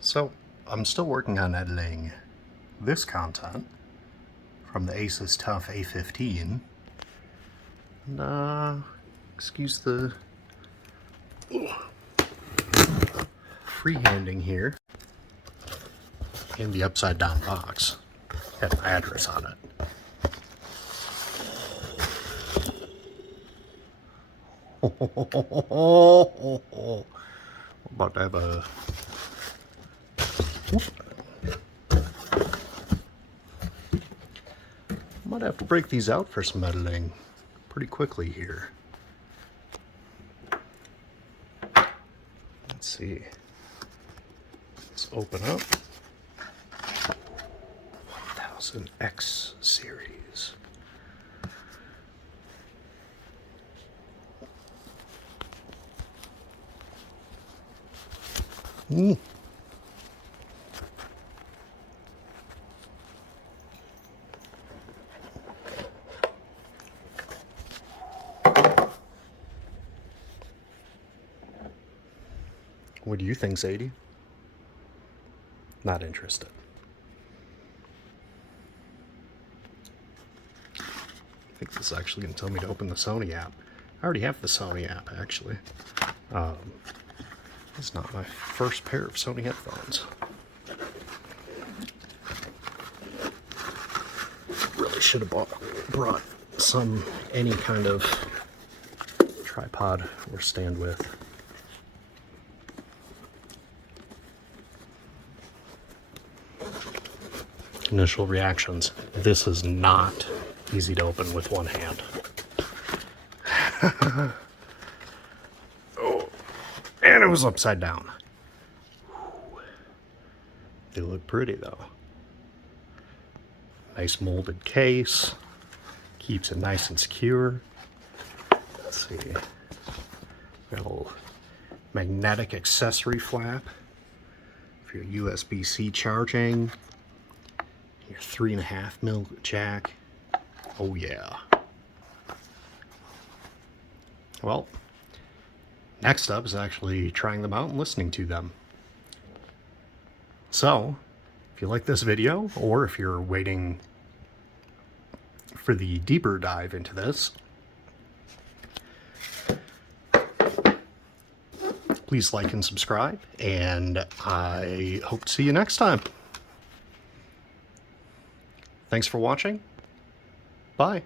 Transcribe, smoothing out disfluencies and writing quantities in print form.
So I'm still working on editing this content from the Asus TUF A15. And, excuse the freehanding here. In the upside down box. Had my address on it. We're about to have a... Might have to break these out for some editing pretty quickly here. Let's see. Let's open up 1000X series. What do you think, Sadie? Not interested. I think this is actually going to tell me to open the Sony app. I already have the Sony app, actually. It's not my first pair of Sony headphones. Really should have brought any kind of tripod or stand with. Initial reactions. This is not easy to open with one hand. Oh, and it was upside down. They look pretty though. Nice molded case. Keeps it nice and secure. Let's see. Got a little magnetic accessory flap for your USB-C charging. Your 3.5mm jack. Oh yeah. Well, next up is actually trying them out and listening to them. So, if you like this video, or if you're waiting for the deeper dive into this, please like and subscribe, and I hope to see you next time. Thanks for watching. Bye.